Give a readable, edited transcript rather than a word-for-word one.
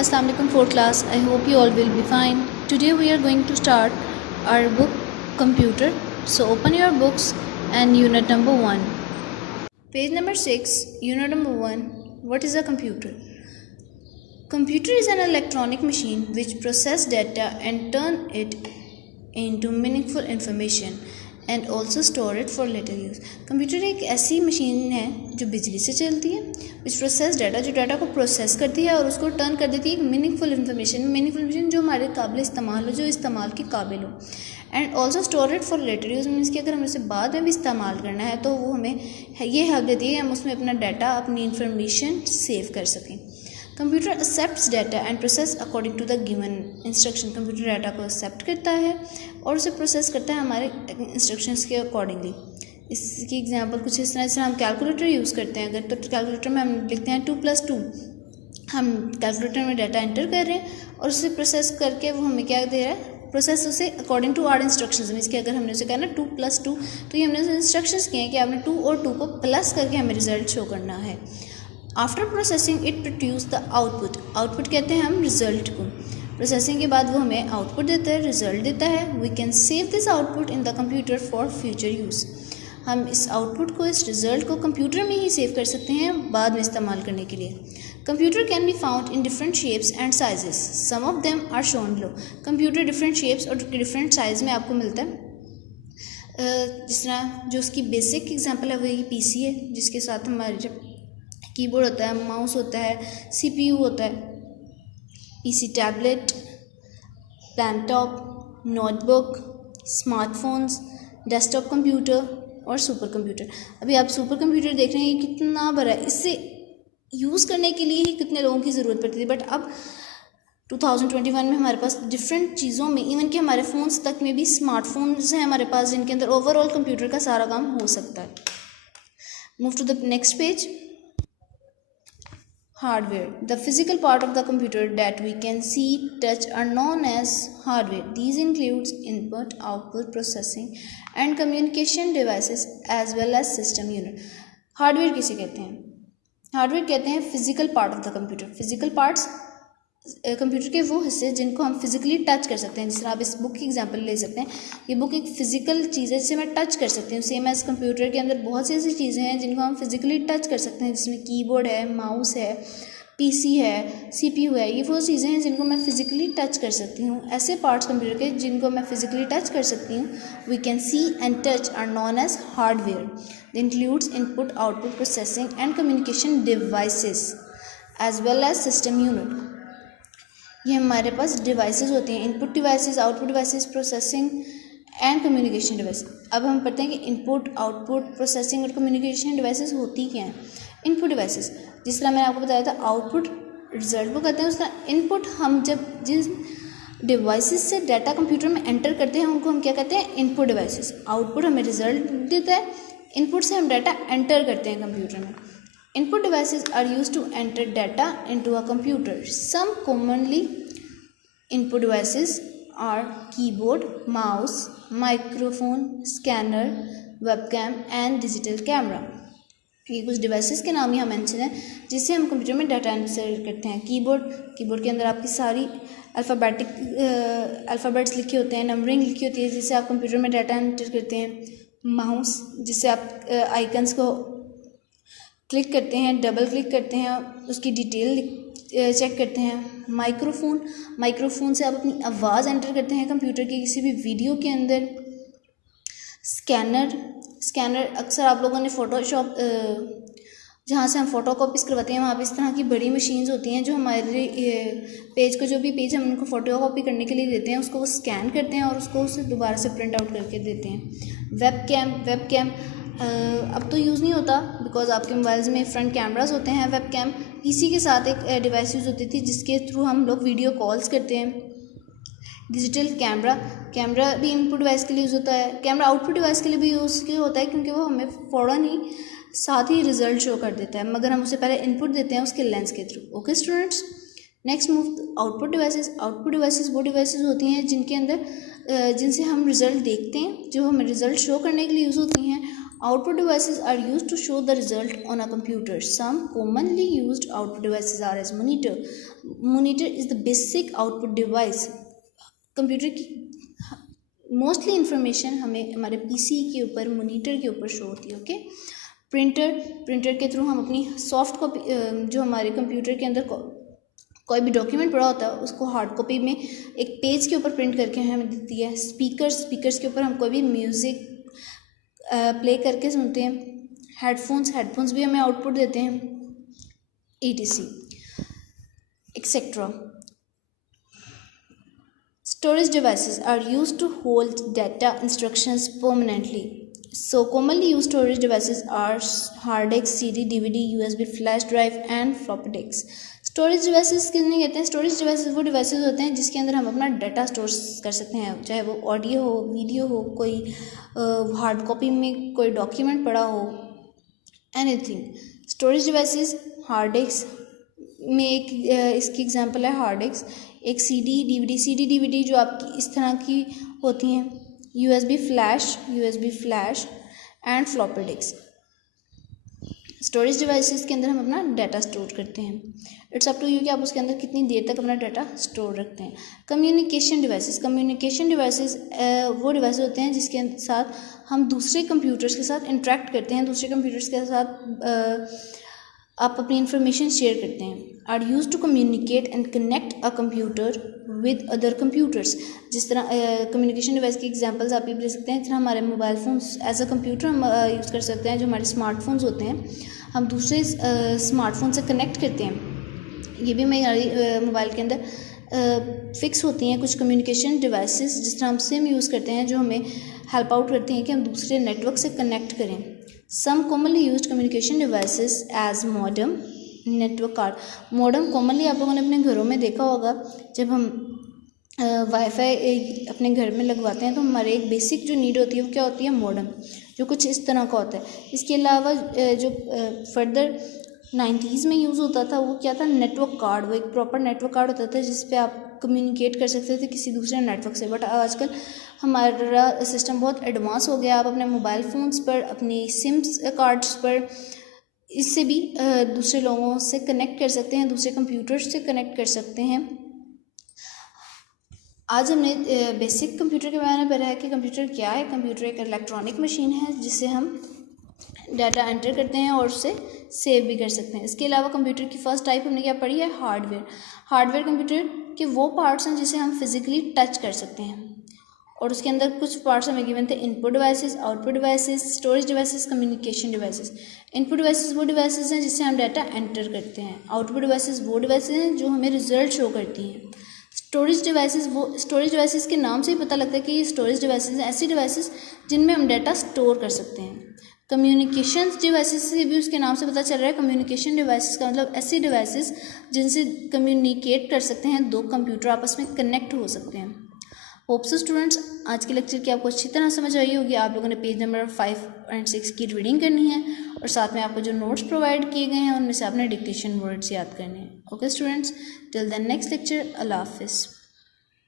Assalamu alaikum fourth class. I hope you all will be fine. Today we are going to start our book computer. So open your books and unit number 1. Page number 6, unit number 1. What is a computer? Computer is an electronic machine which process data and turn it into meaningful information and also store it for later use. Computer एक ऐसी machine है जो बिजली से चलती है, which process data, जो data को प्रोसेस करती है और उसको टर्न कर देती है एक मीनिंगफुल इन्फॉर्मेशन जो हमारे काबिल इस्तेमाल हो, जो इस्तेमाल के काबिल हो, and also store it for later use. Means कि अगर हमें उसे बाद में भी इस्तेमाल करना है तो वो हमें ये हेल्प देती है कि हम उसमें अपना डाटा, अपनी इन्फॉर्मेशन सेव कर सकें। Computer accepts data and process according to the given instruction. Computer data को एक्सेप्ट करता है और उसे प्रोसेस करता है हमारे इंस्ट्रक्शंस के अकॉर्डिंगली। इसकी एग्जांपल कुछ इस तरह से हम कैलकुलेटर यूज़ करते हैं अगर, तो कैलकुलेटर में हम लिखते हैं 2+2। हम कैलकुलेटर में डाटा एंटर कर रहे हैं और उसे प्रोसेस करके वो हमें क्या दे रहा है, प्रोसेस उसे according to our instructions. Means कि अगर हमने उसे कहना 2+2 तो ये हमने उसे इंस्ट्रक्शंस किए हैं कि आपने 2 और 2 को प्लस करके हमें रिजल्ट शो करना है। After processing it produce the output. Output कहते हैं हम रिजल्ट को। प्रोसेसिंग के बाद वो हमें आउटपुट देता है, रिजल्ट देता है। We can save this output in the computer for future use. हम इस आउटपुट को, इस रिजल्ट को कंप्यूटर में ही सेव कर सकते हैं बाद में इस्तेमाल करने के लिए। Computer can be found in different shapes and sizes, some of them are shown low. Computer different shapes और डिफरेंट साइज़ में आपको मिलता है। जिस तरह जो उसकी बेसिक एग्जांपल है वही पीसी है, जिसके साथ हमारे जब कीबोर्ड होता है, माउस होता है, सीपीयू होता है, PC tablet, laptop, notebook, smartphones, desktop computer और सुपर कंप्यूटर। अभी आप सुपर कंप्यूटर देख रहे हैं ये कितना बड़ा है, इससे यूज़ करने के लिए ही कितने लोगों की ज़रूरत पड़ती थी, बट अब 2021 में हमारे पास डिफरेंट चीज़ों में, इवन कि हमारे फ़ोन्स तक में भी स्मार्टफोन्स हैं हमारे पास, जिनके अंदर ओवरऑल कंप्यूटर का सारा काम हो सकता है। Move to the next page. Hardware. The physical part of the computer that we can see, touch are known as hardware. These includes input, output, processing and communication devices as well as system unit. Hardware किसे कहते हैं? Hardware कहते हैं physical part of the computer. Physical parts computer के वो हिस्से जिनको हम फिजिकली टच कर सकते हैं। जिस तरह आप इस बुक की एग्जांपल ले सकते हैं, ये बुक एक फिजिकल चीज़ है जिसे मैं टच कर सकती हूँ। सेम एज कंप्यूटर के अंदर बहुत सी ऐसी चीज़ें हैं जिनको हम फिजिकली टच कर सकते हैं, जिसमें कीबोर्ड है, माउस है, पीसी है, सीपीयू है। ये वो चीज़ें हैं जिनको मैं फिजिकली टच कर सकती हूँ। ऐसे पार्ट्स कंप्यूटर के जिनको मैं फिजिकली टच कर सकती हूँ, we can see and touch are known as hardware. They includes input, output, processing and communication devices as well as system unit. ये हमारे पास डिवाइसेस होती हैं, input devices, output devices, processing and communication device. अब हम पढ़ते हैं कि इनपुट, आउटपुट, प्रोसेसिंग और कम्युनिकेशन डिवाइसेस होती क्या हैं। इनपुट डिवाइसेस, जिस तरह मैंने आपको बताया था आउटपुट रिजल्ट को कहते हैं, उस तरह इनपुट हम जब जिस डिवाइसेस से डाटा कंप्यूटर में एंटर करते हैं उनको हम क्या कहते हैं, इनपुट डिवाइसेस। आउटपुट हमें रिजल्ट देता है, इनपुट से हम डाटा एंटर करते हैं कंप्यूटर में। Input devices are used to enter data into a computer. Some commonly input devices are keyboard, mouse, microphone, scanner, webcam and digital camera. ये कुछ डिवाइसेस के नाम यहाँ मेंशन है जिससे हम कंप्यूटर में डाटा एंटर करते हैं। कीबोर्ड के अंदर आपकी सारी अल्फ़ाबेट्स लिखे होते हैं, नंबरिंग लिखी होती है जिससे आप कंप्यूटर में डाटा एंटर करते हैं। माउस, जिससे आप आइकन्स को क्लिक करते हैं, डबल क्लिक करते हैं, उसकी डिटेल चेक करते हैं। माइक्रोफोन से आप अपनी आवाज़ एंटर करते हैं कंप्यूटर के किसी भी वीडियो के अंदर। स्कैनर अक्सर आप लोगों ने फ़ोटोशॉप जहाँ से हम फ़ोटो कॉपीज़ करवाते हैं वहाँ पे इस तरह की बड़ी मशीन्स होती हैं जो हमारे पेज को, जो भी पेज हम उनको फ़ोटो कॉपी करने के लिए देते हैं उसको वो स्कैन करते हैं और उसको उसे दोबारा से प्रिंट आउट करके देते हैं। वेबकैम अब तो यूज़ नहीं होता बिकॉज आपके मोबाइल्स में फ्रंट कैमरास होते हैं। वेबकैम पीसी के साथ एक डिवाइस यूज़ होती थी जिसके थ्रू हम लोग वीडियो कॉल्स करते हैं। डिजिटल कैमरा भी इनपुट डिवाइस के लिए यूज़ होता है। कैमरा आउटपुट डिवाइस के लिए भी यूज़ होता है क्योंकि वो हमें फ़ौरन ही साथ ही रिजल्ट शो कर देता है, मगर हम उसे पहले इनपुट देते हैं उसके लेंस के through. Okay students, next move output devices वो डिवाइसेस होती हैं जिनके अंदर जिनसे हम रिज़ल्ट देखते हैं, जो हमें रिज़ल्ट शो करने के लिए यूज़ होती हैं Output devices are used to show the result on a computer. Some commonly used output devices are as monitor. Monitor is the basic output device. Computer की मोस्टली इंफॉर्मेशन हमें हमारे PC के ऊपर मॉनिटर के ऊपर show होती है. Okay. Printer के थ्रू हम अपनी सॉफ्ट कॉपी जो हमारे कंप्यूटर के अंदर कोई भी डॉक्यूमेंट पड़ा होता है उसको हार्ड कॉपी में एक पेज के ऊपर प्रिंट करके हमें देती है. स्पीकर्स के ऊपर हम कोई भी म्यूज़िक प्ले करके सुनते हैं. हेडफोन्स भी हमें आउटपुट देते हैं, etc etc. Storage devices are used to hold data instructions permanently. So commonly used storage devices are hard disk, CD, DVD, USB flash drive and floppy disk. Storage devices किसने कहते हैं? Storage devices वो devices होते हैं जिसके अंदर हम अपना डाटा स्टोर कर सकते हैं, चाहे वो ऑडियो हो, वीडियो हो, कोई हार्ड कॉपी में कोई डॉक्यूमेंट पड़ा हो, anything. Storage devices hard disk में एक इसकी एग्जांपल है हार्ड डिस्क. एक CD DVD जो आपकी इस तरह की होती हैं. USB flash and floppy disk. Storage devices के अंदर हम अपना डाटा स्टोर करते हैं. इट्स अप टू यू कि आप उसके अंदर कितनी देर तक अपना डाटा स्टोर रखते हैं. कम्युनिकेशन डिवाइसेस वो डिवाइस होते हैं जिसके साथ हम दूसरे कंप्यूटर्स के साथ इंटरेक्ट करते हैं, दूसरे कंप्यूटर्स के साथ आप अपनी इंफॉर्मेशन शेयर करते हैं. Are use to communicate and connect a computer with other computers. जिस तरह कम्युनिकेशन डिवाइस की एग्जांपल्स आप ये ले सकते हैं. जिस तरह हमारे mobile phones as a computer हम यूज़ कर सकते हैं. जो हमारे स्मार्टफोन्स होते हैं हम दूसरे स्मार्टफोन से कनेक्ट करते हैं. ये भी हमारी मोबाइल के अंदर फिक्स होती हैं कुछ कम्युनिकेशन डिवाइसेस जिस तरह हम सिम यूज़ करते हैं, जो हमें हेल्प आउट करती हैं कि हम दूसरे नेटवर्क से कनेक्ट करें. Some commonly used communication devices as modem, network card. Modem commonly आप लोगों ने अपने घरों में देखा होगा. जब हम वाईफाई अपने घर में लगवाते हैं तो हमारे एक बेसिक जो नीड होती है वो क्या होती है? मॉडेम, जो कुछ इस तरह का होता है. इसके अलावा जो फर्दर 90s में यूज़ होता था वो क्या था? Network card. वो एक प्रॉपर नेटवर्क कार्ड होता था जिस पे आप कम्युनिकेट कर सकते थे किसी दूसरे नेटवर्क से. बट आजकल हमारा सिस्टम बहुत एडवांस हो गया. आप अपने मोबाइल फ़ोन्स पर, अपनी सिम्स कार्ड्स पर इससे भी दूसरे लोगों से कनेक्ट कर सकते हैं, दूसरे कंप्यूटर्स से कनेक्ट कर सकते हैं. आज हमने बेसिक कंप्यूटर के बारे में पढ़ा है कि कंप्यूटर क्या है. कंप्यूटर एक इलेक्ट्रॉनिक मशीन है जिससे हम डाटा एंटर करते हैं और उससे सेव भी कर सकते हैं. इसके अलावा कंप्यूटर की फर्स्ट टाइप हमने क्या पढ़ी है? हार्डवेयर कंप्यूटर के वो पार्ट्स हैं जिसे हम फिजिकली टच कर सकते हैं और उसके अंदर कुछ पार्ट्स हमें गिवन थे. Input devices, output devices, storage devices, communication devices. Input devices वो डिवाइसेस हैं जिससे हम डाटा एंटर करते हैं. आउटपुट डिवाइसेस वो डिवाइसेस हैं जो हमें रिजल्ट शो करती हैं. स्टोरेज डिवाइसेस के नाम से ही पता लगता है कि ये स्टोरेज डिवाइसेस हैं, ऐसी डिवाइसेस जिनमें हम डाटा स्टोर कर सकते हैं. कम्युनिकेशन डिवाइसेस से भी उसके नाम से पता चल रहा है. कम्युनिकेशन डिवाइसेस का मतलब ऐसी डिवाइसेस जिनसे कम्युनिकेट कर सकते हैं, दो कंप्यूटर आपस में कनेक्ट हो सकते हैं. होप सो स्टूडेंट्स, आज के लेक्चर की आपको अच्छी तरह समझ आई होगी. आप लोगों ने पेज नंबर 5 और 6 की रीडिंग करनी है और साथ में आपको जो नोट्स प्रोवाइड किए गए हैं उनमें से आपने डिक्टेशन वर्ड्स याद करने हैं. Okay students, till the next lecture, अल्लाह हाफिज़.